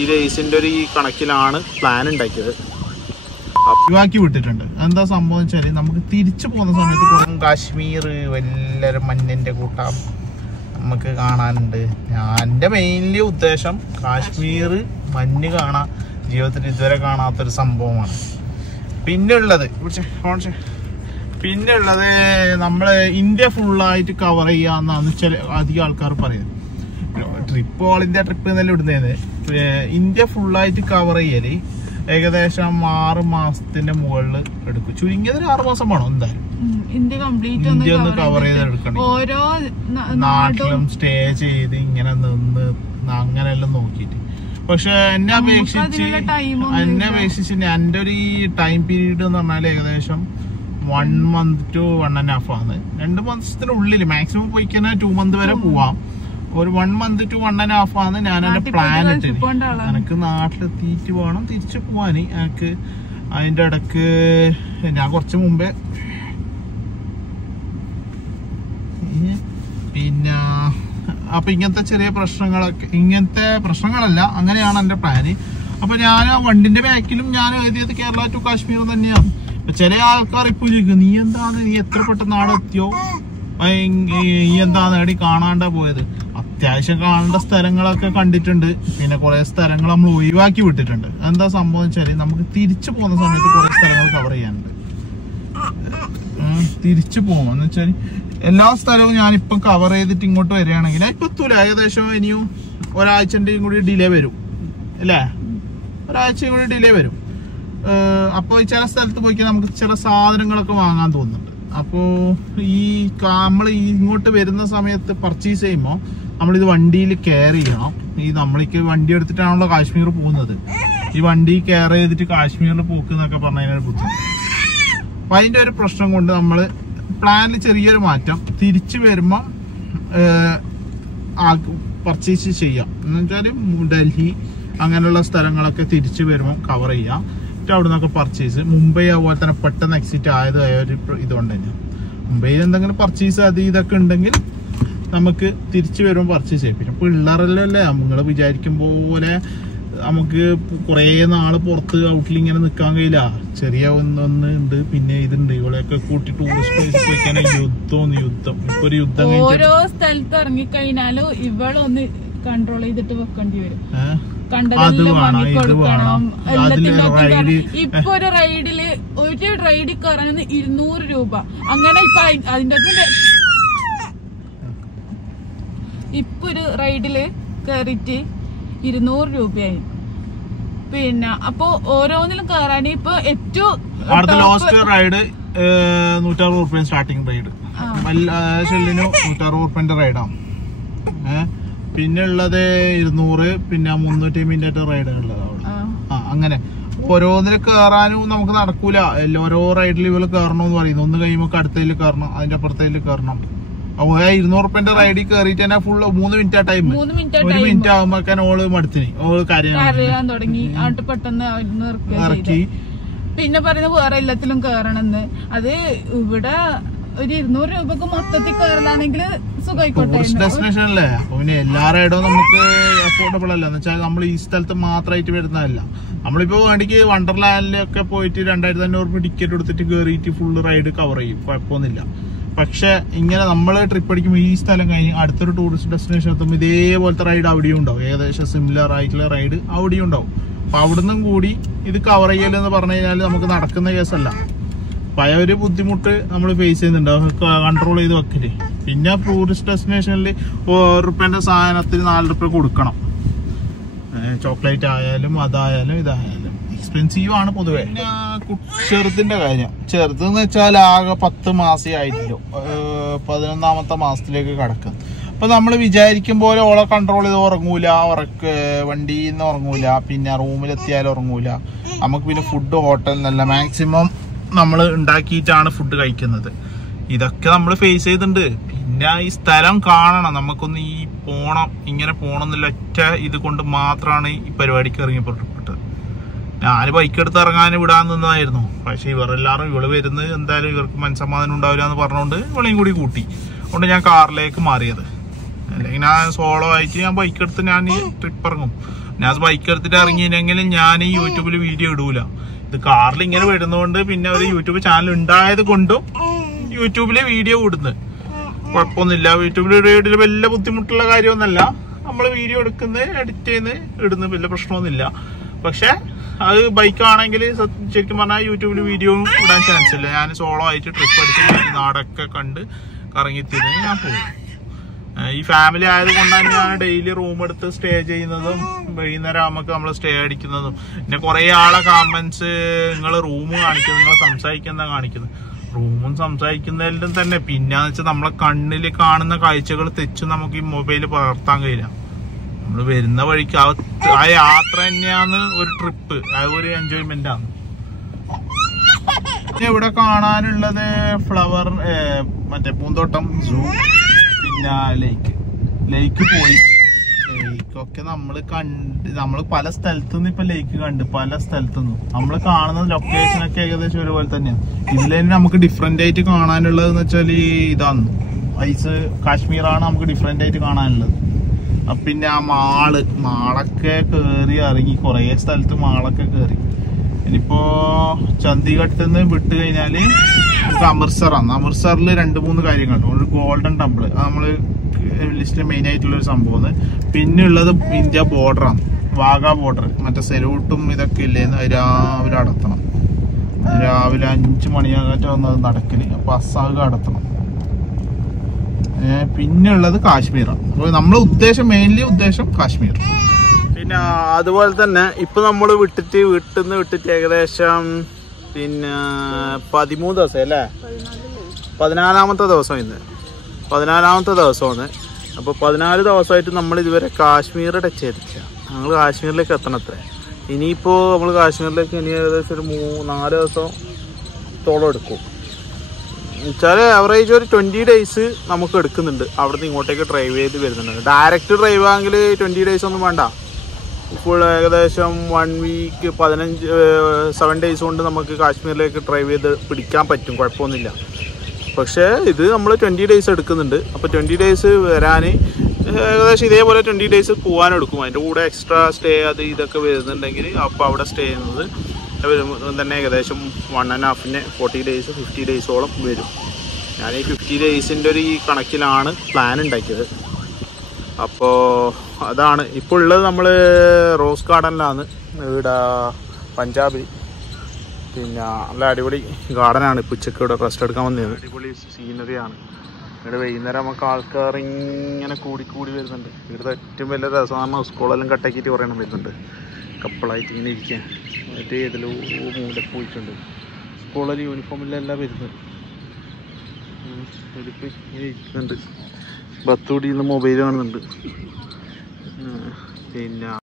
ഈ റേസിന്റെ ഒരു ഈ കണക്കിലാണ് പ്ലാൻ ഉണ്ടാക്കിയത്. ഒഴിവാക്കി വിട്ടിട്ടുണ്ട്. എന്താ സംഭവം വെച്ചാൽ നമുക്ക് തിരിച്ചു പോകുന്ന സമയത്ത് കാശ്മീർ എല്ലാവരും മഞ്ഞിന്റെ കൂട്ടം നമുക്ക് കാണാനുണ്ട്. എൻ്റെ മെയിൻലി ഉദ്ദേശം കാശ്മീർ മഞ്ഞ് കാണാൻ ജീവിതത്തിൽ ഇതുവരെ കാണാത്തൊരു സംഭവമാണ്. പിന്നെ ഉള്ളത് നമ്മൾ ഇന്ത്യ ഫുള്ളായിട്ട് കവർ ചെയ്യാന്നാണ് ചില അധികം ആൾക്കാർ പറയുന്നത്. ട്രിപ്പ് ഓൾ ഇന്ത്യ ട്രിപ്പ് എന്നെല്ലാം ഇടുന്നേന്ന്. ഇന്ത്യ ഫുള്ളായിട്ട് കവർ ചെയ്യല് ഏകദേശം 6 മാസത്തിന്റെ മുകളിൽ എടുക്കും. ചുരുങ്ങിയത് 6 മാസം വേണം എന്തായാലും. ഇന്ത്യ ഒന്ന് കവർ ചെയ്തെടുക്കണം. ഓരോ നാട്ടിലും സ്റ്റേ ചെയ്ത് ഇങ്ങനെ നിന്ന് അങ്ങനെയെല്ലാം നോക്കിയിട്ട്. പക്ഷെ എന്നെ അപേക്ഷിച്ച് എന്റെ ഒരു ടൈം പീരീഡ് എന്ന് പറഞ്ഞാൽ ഏകദേശം 1 month to 1.5 ആണ്. 2 മാസത്തിനുള്ളിൽ മാക്സിമം പോയിക്കഴിഞ്ഞാൽ 2 months വരെ പോവാം. ഒരു 1 month to 1.5 ആണ് ഞാൻ എന്റെ പ്ലാൻ ഇട്ടത്. എനിക്ക് നാട്ടിലെത്തിയിട്ട് വേണം തിരിച്ചു പോവാന്. എനിക്ക് അതിന്റെ ഇടക്ക് ഞാൻ കുറച്ച് മുമ്പേ പിന്നെ അപ്പൊ ഇങ്ങനത്തെ ചെറിയ ഇങ്ങനത്തെ പ്രശ്നങ്ങളല്ല, അങ്ങനെയാണ് എന്റെ പ്ലാന്. അപ്പൊ ഞാൻ വണ്ടിന്റെ ബാക്കിലും ഞാൻ എഴുതിയത് കേരള ടു കാശ്മീർ തന്നെയാണ്. ചില ആൾക്കാർ ഇപ്പൊ ചോദിക്കും, നീ എത്ര പെട്ടെന്ന് നാളെ എത്തിയോ, നീ എന്താണ് എടി കാണാണ്ടാ പോയത്? അത്യാവശ്യം കാണേണ്ട സ്ഥലങ്ങളൊക്കെ കണ്ടിട്ടുണ്ട്. പിന്നെ കുറെ സ്ഥലങ്ങൾ നമ്മൾ ഒഴിവാക്കി വിട്ടിട്ടുണ്ട്. എന്താ സംഭവം വെച്ചാല് നമുക്ക് തിരിച്ചു പോകുന്ന സമയത്ത് കുറെ സ്ഥലങ്ങൾ കവർ ചെയ്യാനുണ്ട്. തിരിച്ചു പോകുമെന്ന് വെച്ചാൽ എല്ലാ സ്ഥലവും ഞാനിപ്പം കവർ ചെയ്തിട്ട് ഇങ്ങോട്ട് വരികയാണെങ്കിൽ ഇപ്പൊ എത്തൂല. ഏകദേശം ഇനിയും ഒരാഴ്ചന്റെയും കൂടി ഡിലേ വരും അല്ലേ? ഒരാഴ്ചയും കൂടി ഡിലേ വരും. അപ്പോൾ ചില സ്ഥലത്ത് പോയിക്കാൻ നമുക്ക് ചില സാധനങ്ങളൊക്കെ വാങ്ങാൻ തോന്നുന്നുണ്ട്. അപ്പോൾ നമ്മൾ ഇങ്ങോട്ട് വരുന്ന സമയത്ത് പർച്ചേസ് ചെയ്യുമ്പോൾ നമ്മളിത് വണ്ടിയിൽ കെയർ ചെയ്യണം. നമ്മൾക്ക് വണ്ടി എടുത്തിട്ടാണല്ലോ കാശ്മീർ പോകുന്നത്. ഈ വണ്ടി കെയർ ചെയ്തിട്ട് കാശ്മീരിൽ പോക്കുന്നൊക്കെ പറഞ്ഞതിനൊരു ബുദ്ധിമുട്ട്. അപ്പൊ അതിന്റെ ഒരു പ്രശ്നം കൊണ്ട് നമ്മൾ പ്ലാനിൽ ചെറിയൊരു മാറ്റം. തിരിച്ചു വരുമ്പോൾ പർച്ചേസ് ചെയ്യാം എന്ന് വെച്ചാൽ ഡൽഹി അങ്ങനെയുള്ള സ്ഥലങ്ങളൊക്കെ തിരിച്ചു വരുമ്പോൾ കവർ ചെയ്യാം. അവിടെ നിന്നൊക്കെ പർച്ചേസ് മുംബൈ അതുപോലെ തന്നെ പെട്ടെന്ന് എക്സിറ്റ് ആയതായ ഒരു ഇതുകൊണ്ട് തന്നെ മുംബൈയിൽ എന്തെങ്കിലും പർച്ചേസ് ഇതൊക്കെ ഉണ്ടെങ്കിൽ നമുക്ക് തിരിച്ചു വരുമ്പോൾ പർച്ചേസ് ചെയ്യും. പിന്നെ പിള്ളേരല്ലേ നിങ്ങൾ വിചാരിക്കും പോലെ നമുക്ക് കുറെ നാള് പുറത്ത് ഔട്ടിൽ ഇങ്ങനെ നിൽക്കാൻ കഴിയില്ല. ചെറിയ ഒന്ന് ഉണ്ട്, പിന്നെ ഇതുണ്ട്. ഇവളെയൊക്കെ കൂട്ടി ടൂറിസ്റ്റ് പ്ലേസ് പോയിക്കാൻ യുദ്ധം ഇപ്പൊ ഒരു യുദ്ധം ഓരോ സ്ഥലത്ത് ഇറങ്ങിക്കഴിഞ്ഞാലും ഇവളൊന്ന് കൺട്രോൾ ചെയ്തിട്ട് വെക്കേണ്ടി വരും. ഇപ്പൊ ഒരു റൈഡിൽ കയറാൻ 200 രൂപ. അങ്ങനെ ഇപ്പൊ അതിന്റെ ഇപ്പൊ ഒരു റൈഡില് കയറിയിട്ട് 200 രൂപയായി. പിന്നെ അപ്പൊ ഓരോന്നിലും കയറാൻ ഇപ്പൊ ഏറ്റവും റൈഡ് 160 രൂപ സ്റ്റാർട്ടിങ് റൈഡ്. ഷെല്ലിന് 160 രൂപന്റെ റൈഡാണ്. പിന്നെ ഉള്ളത് 200, പിന്നെ 300 മിനിറ്റ് റൈഡുള്ളത് അവിടെ. അങ്ങനെ ഓരോന്നിൽ കയറാനും നമുക്ക് നടക്കൂല. ഓരോ റൈഡിൽ ഇവര് കയറണമെന്ന് പറയുന്നു. ഒന്ന് കഴിയുമ്പോൾ അടുത്തതിൽ കയറണം, അതിന്റെ അപ്പുറത്തേൽ കയറണം. 200 രൂപന്റെ റൈഡിൽ കയറിയിട്ട് തന്നെ ഫുള്ള് 3 മിനിറ്റ് ടൈം. 1 മിനിറ്റ് ആകുമ്പോഴേക്കാൻ ഓള് മടുത്തിന്, ഓള് കരയാൻ തുടങ്ങി. പെട്ടെന്ന് ഇറക്കി. പിന്നെ പറയുന്നത് വേറെ എല്ലാത്തിലും കയറണമെന്ന്. അത് ഇവിടെ ഒരു 200 രൂപക്ക് മൊത്തത്തിൽ കയറലാണെങ്കിൽ സുഖമായിക്കോട്ടെ. ഡെസ്റ്റിനേഷൻ അല്ലേ? അപ്പൊ പിന്നെ എല്ലാ റൈഡും നമുക്ക് അഫോർഡബിൾ അല്ല. എന്ന് വെച്ചാൽ നമ്മൾ ഈ സ്ഥലത്ത് മാത്രമായിട്ട് വരുന്നതല്ല. നമ്മളിപ്പോ വേണ്ടിക്ക് വണ്ടർലാൻഡിലൊക്കെ പോയിട്ട് 2500 രൂപ ടിക്കറ്റ് എടുത്തിട്ട് കയറിയിട്ട് ഫുള്ള് റൈഡ് കവർ ചെയ്യും, കുഴപ്പമൊന്നുമില്ല. പക്ഷെ ഇങ്ങനെ നമ്മൾ ട്രിപ്പ് അടിക്കുമ്പോൾ ഈ സ്ഥലം കഴിഞ്ഞ് അടുത്തൊരു ടൂറിസ്റ്റ് ഡെസ്റ്റിനേഷൻ എത്തുമ്പോൾ ഇതേപോലത്തെ റൈഡ് അവിടെയും ഉണ്ടാവും. ഏകദേശം സിമിലർ ആയിട്ടുള്ള റൈഡ് അവിടെയും ഉണ്ടാവും. അപ്പൊ അവിടുന്നും കൂടി ഇത് കവർ ചെയ്യലെന്ന് പറഞ്ഞു കഴിഞ്ഞാൽ നമുക്ക് നടക്കുന്ന കേസല്ല. പല ഒരു ബുദ്ധിമുട്ട് നമ്മൾ ഫേസ് ചെയ്യുന്നുണ്ട് കൺട്രോൾ ചെയ്ത് വെക്കല്. പിന്നെ ടൂറിസ്റ്റ് ഡെസ്റ്റിനേഷനിൽ 1 രൂപന്റെ സാധനത്തിന് 4 രൂപ കൊടുക്കണം. ചോക്ലേറ്റ് ആയാലും അതായാലും ഇതായാലും എക്സ്പെൻസീവ് ആണ് പൊതുവെ. പിന്നെ ചെറുതിന്റെ കാര്യം, ചെറുതെന്ന് വെച്ചാൽ ആകെ 10 മാസേ ആയിട്ടില്ലോ, 11ാമത്തെ മാസത്തിലേക്ക് കടക്കും. അപ്പൊ നമ്മൾ വിചാരിക്കും പോലെ ഓളെ കൺട്രോൾ ചെയ്ത് ഉറങ്ങൂല, വണ്ടിയിൽ നിന്ന് ഉറങ്ങൂല, പിന്നെ റൂമിലെത്തിയാലും ഉറങ്ങൂല. നമുക്ക് പിന്നെ ഫുഡ് ഹോട്ടലിൽ നിന്നല്ല മാക്സിമം നമ്മൾ ഉണ്ടാക്കിയിട്ടാണ് ഫുഡ് കഴിക്കുന്നത്. ഇതൊക്കെ നമ്മൾ ഫേസ് ചെയ്തിട്ടുണ്ട്. പിന്നെ ഈ സ്ഥലം കാണണം, നമുക്കൊന്ന് ഇങ്ങനെ പോണം എന്നുള്ള ഒറ്റ ഇത് കൊണ്ട് മാത്രമാണ് ഈ പരിപാടിക്ക് ഇറങ്ങിപ്പെട്ടത്. ഞാൻ ബൈക്ക് എടുത്ത് ഇറങ്ങാൻ വിടാൻ നിന്നതായിരുന്നു. പക്ഷെ ഇവരെല്ലാവരും ഇവള് വരുന്നത് എന്തായാലും ഇവർക്ക് മനസ്സമാധാനം ഉണ്ടാവില്ല എന്ന് പറഞ്ഞുകൊണ്ട് ഇവളെയും കൂടി കൂട്ടി. അതുകൊണ്ട് ഞാൻ കാറിലേക്ക് മാറിയത്. അല്ലെങ്കിൽ ഞാൻ സോളോ ആയിട്ട് ഞാൻ ബൈക്ക് എടുത്ത് ഞാൻ ഈ ട്രിപ്പ് ഇറങ്ങും. ഞാൻ ബൈക്ക് എടുത്തിട്ട് ഇറങ്ങിയില്ലെങ്കിലും ഞാൻ ഈ യൂട്യൂബിൽ വീഡിയോ ഇടൂല. ഇത് കാറിൽ ഇങ്ങനെ വരുന്നതുകൊണ്ട് പിന്നെ ഒരു യൂട്യൂബ് ചാനൽ ഉണ്ടായത് കൊണ്ടും യൂട്യൂബിലെ വീഡിയോ ഇടുന്നത് കുഴപ്പമൊന്നുമില്ല. യൂട്യൂബിൽ വീഡിയോയിൽ വലിയ ബുദ്ധിമുട്ടുള്ള കാര്യമൊന്നുമല്ല. നമ്മൾ വീഡിയോ എടുക്കുന്നത് എഡിറ്റ് ചെയ്യുന്നത് ഇടുന്നത് വലിയ പ്രശ്നമൊന്നുമില്ല. പക്ഷെ അത് ബൈക്കാണെങ്കിൽ ശരിക്കും പറഞ്ഞാൽ യൂട്യൂബിൽ വീഡിയോ ഇടാൻ ചാൻസ് ഇല്ല. ഞാൻ സോളോ ആയിട്ട് ട്രിപ്പ് അടിച്ച് ഞാൻ നാടൊക്കെ കണ്ട് കറങ്ങിത്തിരിഞ്ഞ് ഞാൻ പോകും. ഈ ഫാമിലി ആയതുകൊണ്ടാണ് ഞാൻ ഡെയിലി റൂം എടുത്ത് സ്റ്റേ ചെയ്യുന്നതും വൈകുന്നേരം ആകുമ്പോൾ നമ്മൾ സ്റ്റേ അടിക്കുന്നതും. പിന്നെ കുറെ ആളെ കമന്റ്സ് നിങ്ങൾ റൂം കാണിക്കുന്നത്, നിങ്ങൾ സംസാരിക്കുന്ന കാണിക്കുന്നത്. റൂമും സംസാരിക്കുന്നതിലും തന്നെ പിന്നെന്ന് വെച്ചാൽ നമ്മളെ കണ്ണിൽ കാണുന്ന കാഴ്ചകൾ തെച്ച് നമുക്ക് ഈ മൊബൈലിൽ പകർത്താൻ കഴിയില്ല. നമ്മള് വരുന്ന വഴിക്ക് ആ യാത്ര തന്നെയാണ് ഒരു ട്രിപ്പ്, ആ ഒരു എൻജോയ്മെന്റ് ആണ്. ഇവിടെ കാണാനുള്ളത് ഫ്ലവർ മറ്റേ പൂന്തോട്ടം, സൂ, പിന്നെ ലേക്ക് പോയി. ലേക്കൊക്കെ നമ്മള് പല സ്ഥലത്തുനിന്ന് ഇപ്പൊ ലേക്ക് കണ്ട് പല സ്ഥലത്തുനിന്നും നമ്മൾ കാണുന്ന ലൊക്കേഷനൊക്കെ ഏകദേശം ഒരുപോലെ തന്നെയാണ്. ഇതിൽ തന്നെ നമുക്ക് ഡിഫറെന്റ് ആയിട്ട് കാണാനുള്ളത് വെച്ചാൽ ഇതാണ് ഐസ് കാശ്മീറാണ് നമുക്ക് ഡിഫറെന്റ് ആയിട്ട് കാണാനുള്ളത്. പിന്നെ ആ മാളൊക്കെ കേറി ഇറങ്ങി, കുറെ സ്ഥലത്ത് മാളൊക്കെ കേറി. ഇനിയിപ്പോ ചണ്ഡീഗഡിൽ നിന്ന് വിട്ട് കഴിഞ്ഞാല് നമുക്ക് അമൃത്സറാണ്. അമൃത്സറിൽ 2-3 കാര്യങ്ങളുണ്ട്. ഒരു ഗോൾഡൻ ടെമ്പിൾ, അത് നമ്മള് ലിസ്റ്റിൽ മെയിൻ ആയിട്ടുള്ള ഒരു സംഭവം. പിന്നെ ഉള്ളത് ഇന്ത്യ ബോർഡറാണ്, വാഗ ബോർഡർ. മറ്റേ സെലൂട്ടും ഇതൊക്കെ ഇല്ലേന്ന് രാവിലെ അടത്തണം. രാവിലെ 5 മണിയാകട്ടെ വന്നത് നടക്കല്. അപ്പൊ അസാഗ് അടത്തണം. പിന്നെ ഉള്ളത് കാശ്മീറാണ്. അപ്പൊ നമ്മളെ മെയിൻലി ഉദ്ദേശം കാശ്മീർ. പിന്നെ അതുപോലെ തന്നെ ഇപ്പൊ നമ്മള് വീട്ടിൽ നിന്ന് വിട്ടിട്ട് ഏകദേശം പിന്നെ 13 ദിവസം അല്ലേ, 14ാമത്തെ ദിവസം ഇന്ന്, 14ാമത്തെ ദിവസമാണ്. അപ്പൊ 14 ദിവസമായിട്ട് നമ്മൾ ഇതുവരെ കാശ്മീർ ടച്ച് ചെയ്തിട്ടില്ല. ഞങ്ങൾ കാശ്മീരിലേക്ക് എത്തണത്രേ. ഇനിയിപ്പോ നമ്മൾ കാശ്മീരിലേക്ക് ഇനി ഏകദേശം ഒരു 4 ദിവസത്തോളം എടുക്കും. എന്നുവെച്ചാല് ആവറേജ് ഒരു 20 days നമുക്ക് എടുക്കുന്നുണ്ട്. അവിടുന്ന് ഇങ്ങോട്ടേക്ക് ഡ്രൈവ് ചെയ്ത് വരുന്നുണ്ട്. ഡയറക്റ്റ് ഡ്രൈവ് ആണെങ്കിൽ 20 days ഒന്നും വേണ്ട. ഇപ്പോൾ ഏകദേശം 1 week 7 days കൊണ്ട് നമുക്ക് കാശ്മീരിലേക്ക് ഡ്രൈവ് ചെയ്ത് പിടിക്കാൻ പറ്റും, കുഴപ്പമൊന്നുമില്ല. പക്ഷേ ഇത് നമ്മൾ 20 days എടുക്കുന്നുണ്ട്. അപ്പോൾ 20 days വരാൻ ഏകദേശം ഇതേപോലെ 20 days പോകാനെടുക്കും. അതിൻ്റെ കൂടെ എക്സ്ട്രാ സ്റ്റേ അത് ഇതൊക്കെ വരുന്നുണ്ടെങ്കിൽ അപ്പോൾ അവിടെ സ്റ്റേ ചെയ്യുന്നത് തന്നെ ഏകദേശം 1.5 40 days 50 days-ഓളം വരും. ഞാൻ ഈ 50 days-ൻ്റെ ഒരു കണക്കിലാണ് പ്ലാൻ ഉണ്ടാക്കിയത്. അപ്പോൾ അതാണ് ഇപ്പോൾ ഉള്ളത്. നമ്മൾ റോസ് ഗാർഡനിലാണ് ഇവിടെ പഞ്ചാബിൽ. പിന്നെ നല്ല അടിപൊളി ഗാർഡനാണ്. ഇപ്പോൾ ഉച്ചയ്ക്ക് ഇവിടെ റെസ്റ്റ് എടുക്കാൻ വന്നത്. അടിപൊളി സീനറിയാണ്. ഇവിടെ വൈകുന്നേരം നമുക്ക് ആൾക്കാർ ഇങ്ങനെ കൂടി വരുന്നുണ്ട്. ഇവിടുത്തെ ഏറ്റവും വലിയ രസമാണ് സ്കൂളെല്ലാം കട്ടാക്കിയിട്ട് കുറേ എണ്ണം വരുന്നുണ്ട്. കപ്പിളായിട്ട് ഇങ്ങനെ ഇരിക്കാൻ. മറ്റേ ഏതിലോ മൂലക്ക് പോയിട്ടുണ്ട്. സ്കൂളിൽ യൂണിഫോമിലെല്ലാം വരുന്നത്. ഇതിപ്പോൾ ഇങ്ങനെ ഇരിക്കുന്നുണ്ട്. ബത്തൂടിയിൽ നിന്ന് മൊബൈൽ കാണുന്നുണ്ട്. പിന്നെ